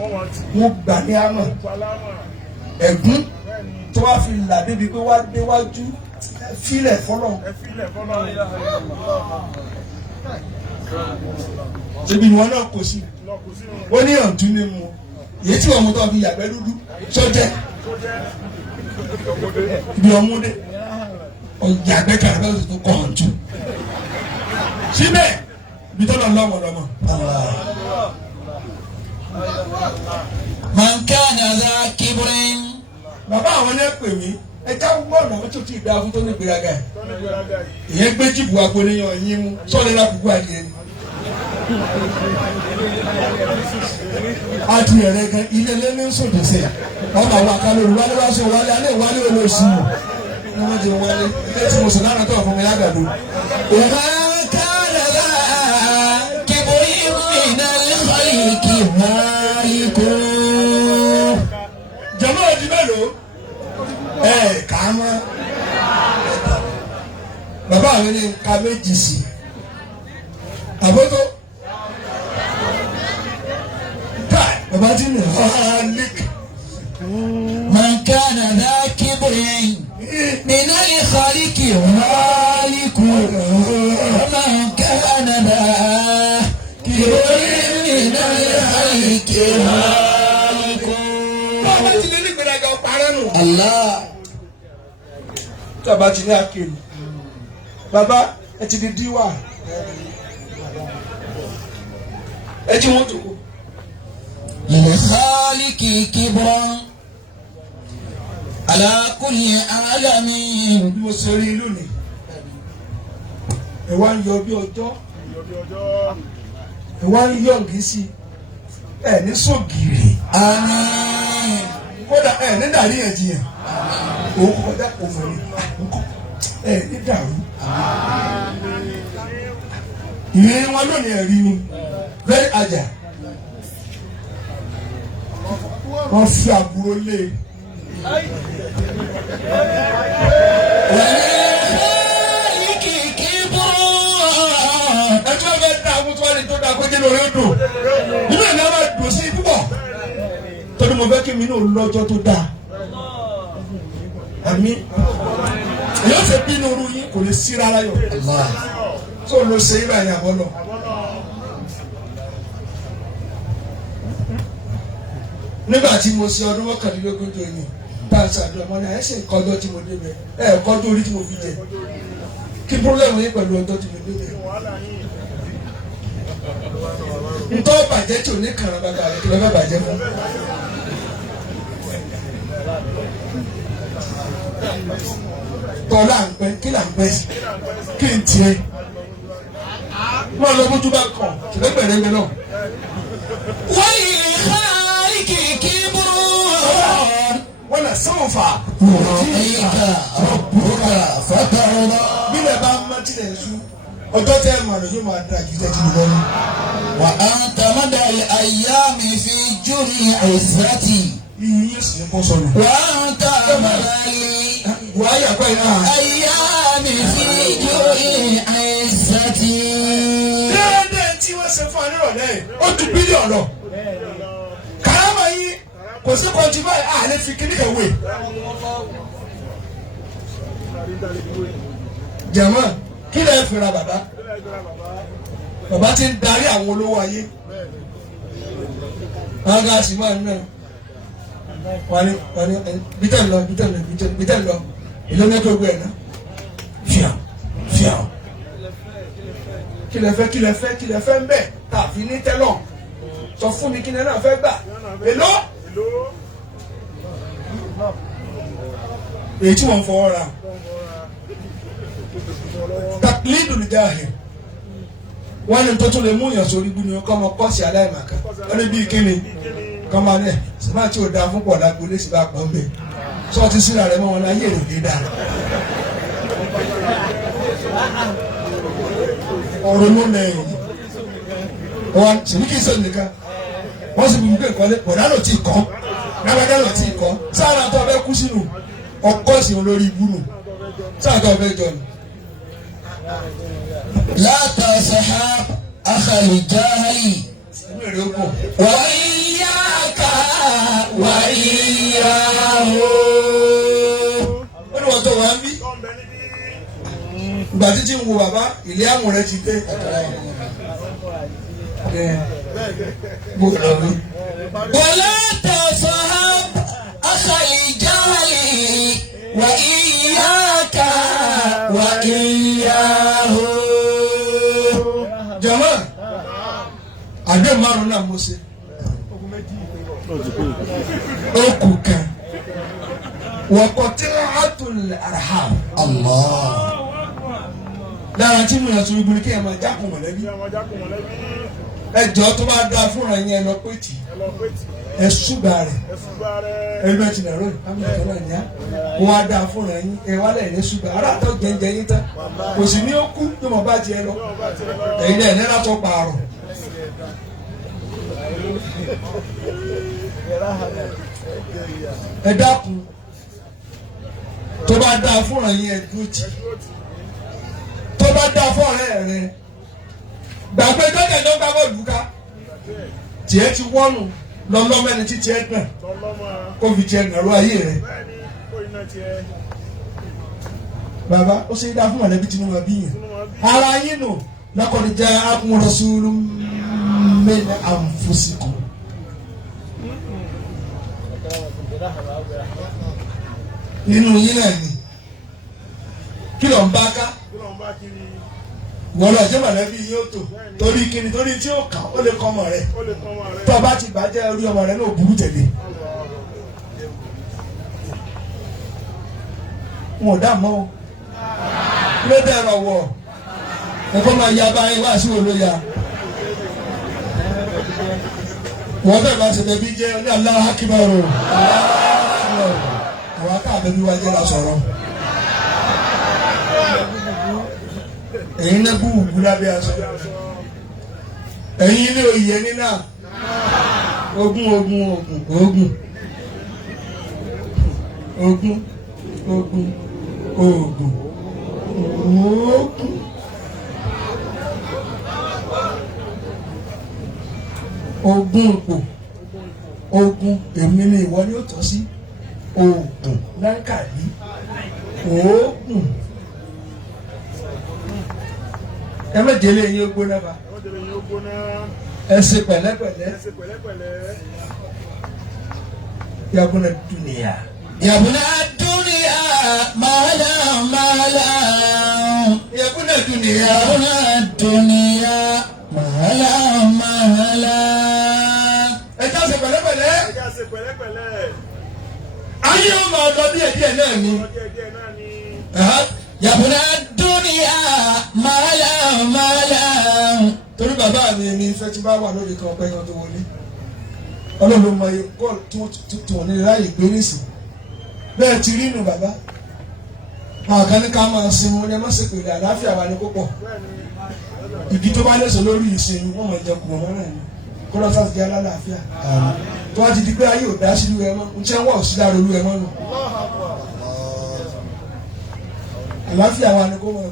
wọ́n gbà ní àmọ́ ẹ̀gún tó wá fi là débi pé wá déwájú fílẹ̀ fọlọ́. ṣebí ni wọn náà kò sí ó ní ọ̀dún ní mu èyí tí ọmọ tó fi yàgbẹ́ dúdú sọ́jẹ́ ibi ọmọdé ọ̀yàgbẹ́ kàrẹ́ bẹ́ẹ̀ tó kọ̀ ọ̀dún síbẹ̀ ibi tó lọ lọ́mọdọ́mọ. Man kana dha kibrin. Bàbá àwọn ní pè mí ẹja gbọ́dọ̀ ó tó ti dá fún tó ní gbéraga ẹ̀. Ìyẹn gbé jìbù agbóníyàn yín mú sọ́ọ̀lẹ́ lákòókò adìyẹ ni. Adìyẹ rẹ gan ilé lẹ́nu sòdì sí ẹ̀. Wọ́n máa wá kálọ̀ wálé wá sọ wálé alẹ́ wálé olóòsì mọ̀. Ní wọ́n ti wálé ilé tí mo sọ náà tó fún mi lágbàdo. Man kana dha kibrin minal khalqi malikun. Jọ̀mọ́ òdi mélòó? Kà á mọ́. Bàbá mi ní ká méjì sí. Àbótó. Bàbá tí mi hàlík. Man kana dha kibrin minal khalqi malikun. Man kana dha kibrin minal khalqi malikun. Bàbá tí ní ìgbéraga ọ̀parẹ́ nù. Allah. Bàbá tí ní akéwì. Bàbá ẹ ti di díwà. Ẹ jí wọ́n tó kó. للخالق كبرا على كل عالم. Bí mo ṣe rí lónìí. Ẹ wá ń yọ bí ọjọ́. Ẹ wá ń yọ̀ǹgì sí. Ẹ ní sọ̀gìrì. Àmín. Kódà ẹ ní dàrí ẹ̀ jiyàn. Òun kọjá òfòrè. Ẹ ní dàrú. Ìrírí wọn lónìí ẹ̀rí ni. Very agile. Wọ́n fi àbúrò lé. للخالق كبرا. Ẹjọ́ bẹ dá àwọn tó wà ní tó dá péjé lórí odò. Nínú ẹ̀ náà máa dùn sí púpọ̀. Tọ́ni mo fẹ́ kí mi náà lọ́jọ́ tó dáa. Àmín. Èyí ṣe bínú orú yín kò lè sí rárá yọ. Tó lọ ṣe ibà ní àbọ̀ lọ. Nígbà tí mo ṣe ọdún mọ́kànlélógún tó ní báńsì àdúrà mọ́ ní ẹ̀ ṣe kọ́jọ́ tí mo débẹ̀ ẹ̀ kọ́jọ́ orí tí mo fi jẹ. Kí pírọ́lẹ́mù yín pẹ̀lú ọjọ́ tí mo débẹ̀. Ntọ́ bàjẹ́ tí ò ní kàrà bàbá rẹ̀ kí ló fẹ́ bàjẹ́ fún. Tọ́lá ń pẹ́ kí là ń pẹ́ kí n tiẹ̀. Wọ́n lọ bójú bá kàn ṣùgbọ́n pẹ̀lẹ́ mi náà. وللخالق كبرا. Wọ́n lè sọ́ọ̀fà. يعطيك ربك فترضى. Bílẹ̀ bá ń mọ́ tilẹ̀ ṣú. Ọjọ́ tẹ́ ẹ̀ mọ̀ lójú máa da jù tẹ́ ti lọ ní. وأنت مدى الأيام في جري عزتي. Iyì yín sì ní kó sọnù. وأنت مدى Wàá yàgbẹ́ iná. الأيام في جري عزتي. Déédé tí wọ́n ṣe fún anírọ̀lẹ́ yìí, ó ju bílíọ̀nù lọ. Kàrámà yín kò sí kọ́ńtì báyìí, àlè fi kíní kẹ̀wé. Jẹ̀mọ́ kí lè fi ra bàbá? Bàbá ti ń darí àwọn olówó ayé. Àwọn gáàsì máa ń náà. Wọ́n ní bítẹ̀ lọ bítẹ̀ lọ ìlú mẹ́tò gbé ẹ̀ náà. Fíà. Kí lẹ fẹ́ ń bẹ̀ tàbí ní tẹ́lọ̀. Sọ fún mi kí ni náà fẹ́ gbà. Èló. Èyí tí wọ́n ń fọwọ́ ra. Tàkìlídù ní jáde. Wọ́n ní tó tún lè mú èèyàn sórí ibu ni ọkọ ọmọ kọ́ọ̀sì aláìmọ̀ká. Wọ́n ní bíi kíni kọ́ máa ní ẹ̀ sìmá tí ò dáa fún pọ̀ lágbo lé sí bá pọ̀ ń bẹ̀. Sọ ti síra rẹ̀ mọ́ wọn láyé èrò dé dáa. Ọ̀rọ̀ ló lẹ́yìn. Wọ́n sì ní kí n sọ nìkan. Wọ́n sì bí gbé ìkọ́lé pọ̀ dáná tí ì kọ́. Lágbájá lọ tí ì kọ́. Sáà tó ọbẹ̀ kú sínú ọkọ̀ sí olórí ibú nù. Sáà tó ọbẹ̀ jọ nù. لا تصحب أخ الجهل. وإياك وإياه ó ní wọ́n tó wá ń bí ìgbà títí ń wo bàbá ilé àmọ̀ rẹ ti dé ولا تصحب أخا الجهل وإياك وإياه jama àdé márùn náà mo ṣe ó kù kan waqati'atul arham الله lára tí mo yàn sọ ibùdó kí ẹ máa jákun mọ̀lẹ́bí ẹjọ́ tó bá dáa fúnra yẹn lọ pé tì ẹ ṣùgbà rẹ̀ ẹgbẹ́ ti dàrú amẹ́ríkà náà ní á wọ́n á dáa fúnra yín ẹ wálẹ̀ ní ṣùgbà ara tó jẹjẹ yín tán kò sì ní ó kú tó mọ̀ bá tiẹ̀ lọ ẹ̀yin náà ẹ̀nẹ́rà tó pààrọ̀ ẹ dákun tó bá dáa fúnra yín ẹ dúró tì tó bá dáa fún ọ̀rẹ́ rẹ gbàgbé jọ́kẹ́ ló ń bá bọ́ọ̀lù ká tiẹ̀ ti wọ́nù lọ́mọ́mẹ́ni tí tiẹ̀ gbọ̀n kó fi tiẹ̀ nàró ayé rẹ. bàbá ó ṣe é dá fún mọ̀lẹ́bí tí wọ́n bí yẹn ara yín nù laqad ja'akum rasulun min anfusikum. nínú yín náà ni kí ló ń bá ká wọ́n lọ jẹ́ mọ̀lẹ́bí yóò tò torí kíni torí tí ó kà ó lè kọ́ ọmọ rẹ̀ tó o bá ti bàjẹ́ orí ọmọ rẹ̀ náà burú tẹ̀lé. wọn ò dá mọ́ o ló dẹ̀rọ wọ̀ ẹ̀kọ́ máa ya báyìí wá sí olóya wọ́n bẹ̀rẹ̀ bá ṣe bẹ̀bí jẹ́ ní Allahu Akbar àwọn akáàbẹ̀bí wa jẹ́ la sọ̀rọ̀. ẹ̀yin náà bú wùwú lábẹ́ aṣọ ẹ̀yin ilé òye nínà ogun ogun ogun ogun ogun ogun ogun ogun ogun ipò ogun èmi ni ìwọ ni ó tọ́ sí ogun láńkàlí ogun. ẹ má jẹlé yín ó gbóná ba ẹ ṣe pẹ̀lẹ́pẹ̀lẹ́ yabuna dunia yabuna dunia mala mala yabuna dunia yabuna dunia mala mala. ẹ já ṣe pẹ̀lẹ́pẹ̀lẹ́ ayé ó máa lọ díẹ̀díẹ̀ náà ni yabuna dunia mala mala. torí bàbá mi fẹ́ tí bá wà lórí kan ọpẹ́ kan tó wọlé ọlọ́run mọ iye kọ́ọ̀lù tó wọ́n ní láyè gbé nísìn bẹ́ẹ̀ ti rí inú bàbá àwọn kan ní ká máa sinmi wọn ni ẹ má ṣe pèlè àlàáfíà wa ní púpọ̀ igi tó bá lẹ́sọ̀ lórí ìsinmi wọ́n mọ̀ jẹ́ kùmọ̀ mọ́nà ni kó lọ́ọ́ sáà ti di alálàáfíà tó wá ti di pé ayé ò dá sílùú ẹ mọ́ ń tẹ́ wọ́n ò sí lára olú ẹ mọ́ nù àlàáfíà wa ni kó mọ̀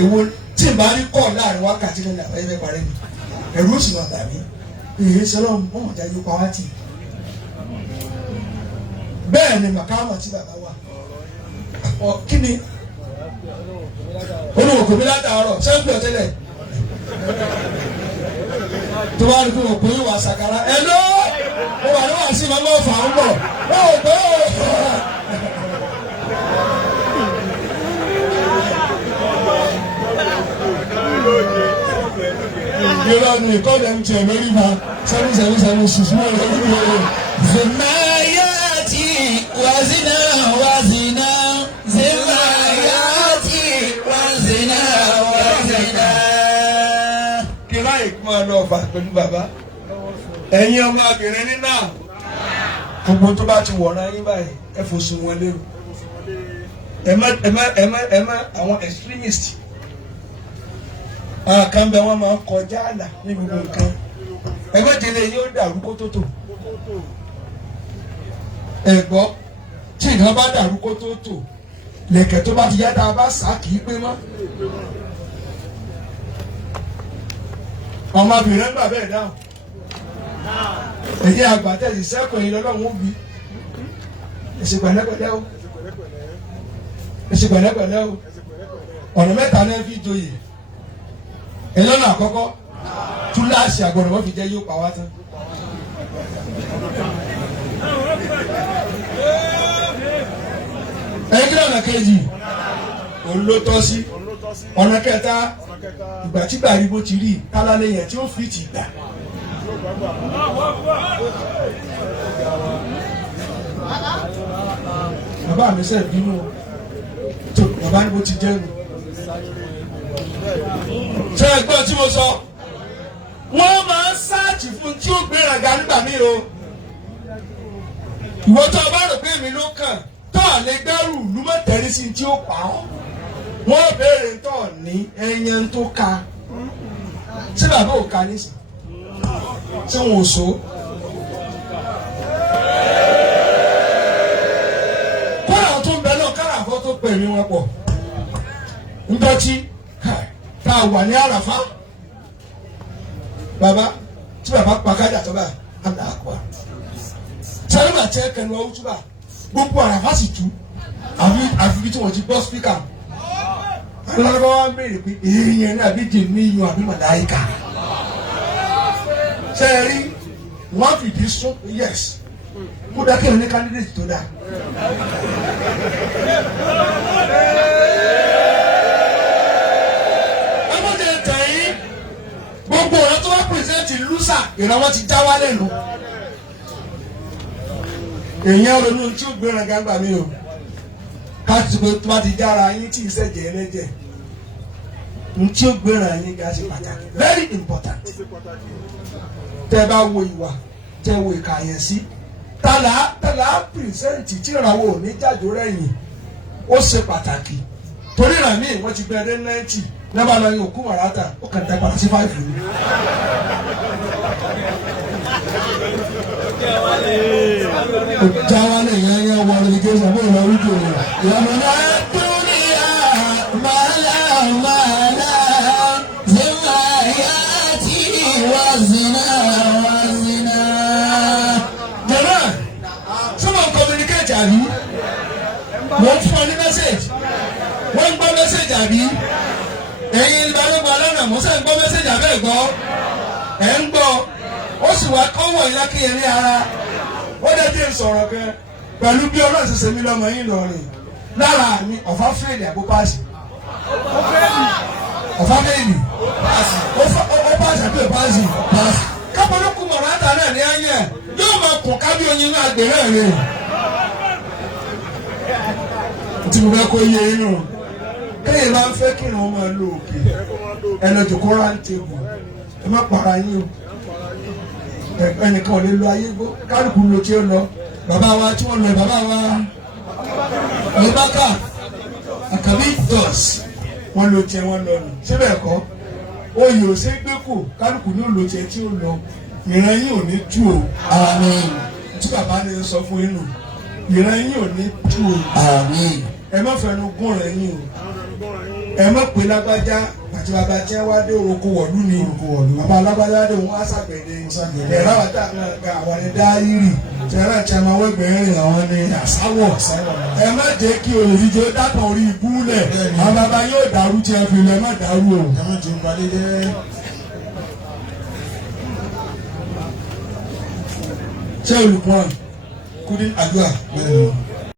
èwo tí n bá rí kọ́ láàrin wákàtí lónìí àbáyé fẹ́ parẹ́ mi ẹ̀rú òsì náà tàbí èyí sọlọ́ mọ̀ mọ̀ jáde pa wá tì bẹ́ẹ̀ ni màkàmọ̀ tí bàbá wà kí ni olùwòkò mi látàárọ̀ sẹ́ńpì ọ̀tẹ́lẹ̀ tó bá rí pé òkú yìí wà sàkárà ẹ̀ ló mo wà ní wàásù máa ń bọ̀ fà ń bọ̀ ó gbé ó. Yorùbá mi kọ́ dem tiẹ̀ lórí ma 7776 mọ́ ẹ̀rọ ìlú rẹ̀. Zimayati wazina wazina Zimayati wazina wazina. Kí láyé kí máa lọ ọ̀fà pẹ̀lú bàbá. Ẹ̀yin ọmọbìnrin ní náà. Gbogbo tó bá ti wọ̀ra yín báyìí ẹ fò sùn wọn lérò. Ẹ má àwọn extremist. Kan bẹ wọn máa ń kọjá àlà ní gbogbo nǹkan ẹgbẹ́ ìdílé yóò dàrú kó tó tò ẹ̀gbọ́ tí nǹkan bá dàrú kó tó tò lẹ̀kẹ̀ tó bá ti yá tá a bá sá kì í pé mọ́ ọmọbìnrin gbà bẹ́ẹ̀ dáhùn èyí àgbà tẹ̀sí sẹ́kùn yìí lọ́lọ́run ó bí èsì pẹ̀lẹ́pẹ̀lẹ́ o èsì pẹ̀lẹ́pẹ̀lẹ́ o ọ̀nà mẹ́ta náà fi joyè ẹlọ́nà àkọ́kọ́ túláàsì àgbọ̀dọ̀ wọ́n fi jẹ́ yóò pa wá tán. ẹ̀yin kí lọ́nà kejì òun ló tọ́ sí ọ̀nà kẹta ìgbà tí gbàrí bó ti rí kálálẹ̀ yẹn tí ó fi ti gbà. bàbá mi sẹ́ẹ̀ bínú tó bàbá ní bó ti jẹ́ nu. ṣé ẹgbẹ́ tí mo sọ wọ́n máa ń sáàtì fún tí ó gbéraga nígbà míì o. ìwọ tó o bá rò pé èmi ló kàn tó à lè gbẹ́rù lúmọ̀tẹ́rí sí tí ó pa ọ́. wọ́n béèrè tó ní ẹyẹn tó ka ṣé bàbá ò ka nísìn ṣé wọn ò so. kọ́ra tó ń bẹ náà kára àfọ́ tó pè mí wọn pọ̀ ńdọ́tí tá a wà ní àràfá bàbá tí bàbá pa kájà tó bá àgbà àpò sẹ́lẹ̀mà tẹ́ kẹnu ọ̀hún túbà gbogbo àràfá sì tú àfi bí tí wọ́n ti gbọ́ spíkà alárúbá wa ń béèrè pé èèyàn ní àbí jèmí yan àbí màláìka ṣe é rí wọ́n fìdí sún yes kó dákẹ́ ní candidate tó dáa. ọmọdé tẹ̀yìn gbogbo ọ̀rọ̀ tó wá pèsèntì lùsà ìrànwọ́ ti já wá lẹ́nu. èèyàn ronú tí ó gbéra gàgbà mi o káàtì pé tó bá ti jára yín tí ìṣẹ̀jẹ̀ ẹlẹ́jẹ̀ tí ó gbéra yín ga ṣe pàtàkì very important. tẹ́ bá wo ìwà tẹ́ wo ìkàyẹ̀ sí tàlà pìrìsẹ́ǹtì tí ìràwọ̀ ò ní jáde rẹ̀yìn ó ṣe pàtàkì torí ìràn míì wọ́n ti bẹ̀rẹ̀ 90 náà lọ yín òkú màrátà ó kàn dá padà sí 5 ní. jáwálé yẹn yẹn wọ relegation bó lọ rí jòyè ìyàmọ̀ náà dúníyà màlá màlá zimá yàtì wà zina wà zina. jọ̀nà sọ́mọ̀ communicate àbí wọ́n fún ọ ní message wọ́n ń gbọ́ message àbí ẹ̀yin ìbálòpọ̀ lọ́nà mọ́sẹ̀ ń gbọ́ message àbẹ́ gbọ́ ẹ̀ ń gbọ́ ó sì wá kọ́wọ́ ìyá kékeré ara ó dẹ́ tí ń sọ̀rọ̀ kan pẹ̀lú bí ọlọ́run ṣe ṣe mí lọ́mọ yín lọ́rìn lára mi ọ̀fà fèèlì àbó páàsì ọ̀fà fèèlì ó páàsì àbí páàsì kápẹ́lúkù mọ̀rátà náà ní ayé yóò máa kùn kábí oyin náà gbèrè rẹ̀ tí mo fẹ́ kó yé inú kéèyàn máa ń fẹ́ kí ìrìn máa lo òkè ẹnìjò kó rántébù ẹ má para yín o ẹnìkan ò lè lo ayé gbó kálukú lo tí ó lọ bàbá wa tí wọ́n lọ bàbá wa Abubakar Akabi dos wọ́n lo tiẹ̀ wọ́n lọ nù síbẹ̀ kọ́ oyè ò ṣe é gbé kù kálukú ní òlo tiẹ̀ tí ó lọ ìran yín ò ní tú o àmín tí bàbá ní sọ fún yín nù ìran yín ò ní tú o àmín ẹ má fẹnu gún rẹ yín o ẹ má pè lágbájá àti bàbá tí wọ́n wá dé orúkọ wọ̀lú ni bàbá alágbájá dé wọn á ṣàgbẹ̀dẹ ẹ̀rọ àwọn tá àwọn ni dáírì tẹ̀rẹ̀ tí a máa wẹ́gbẹ̀ẹ́ àwọn ni àsáwọ̀ ẹ má jẹ́ kí olùdíje dàpọ̀ orí ibú lẹ̀ àwọn bàbá yóò dàrú tí ẹ fi lẹ̀ má dàrú o. ẹ má jẹun balẹ̀ jẹ́. ṣé olùkọ́ kúndín àdúrà bẹ́ẹ̀ ni.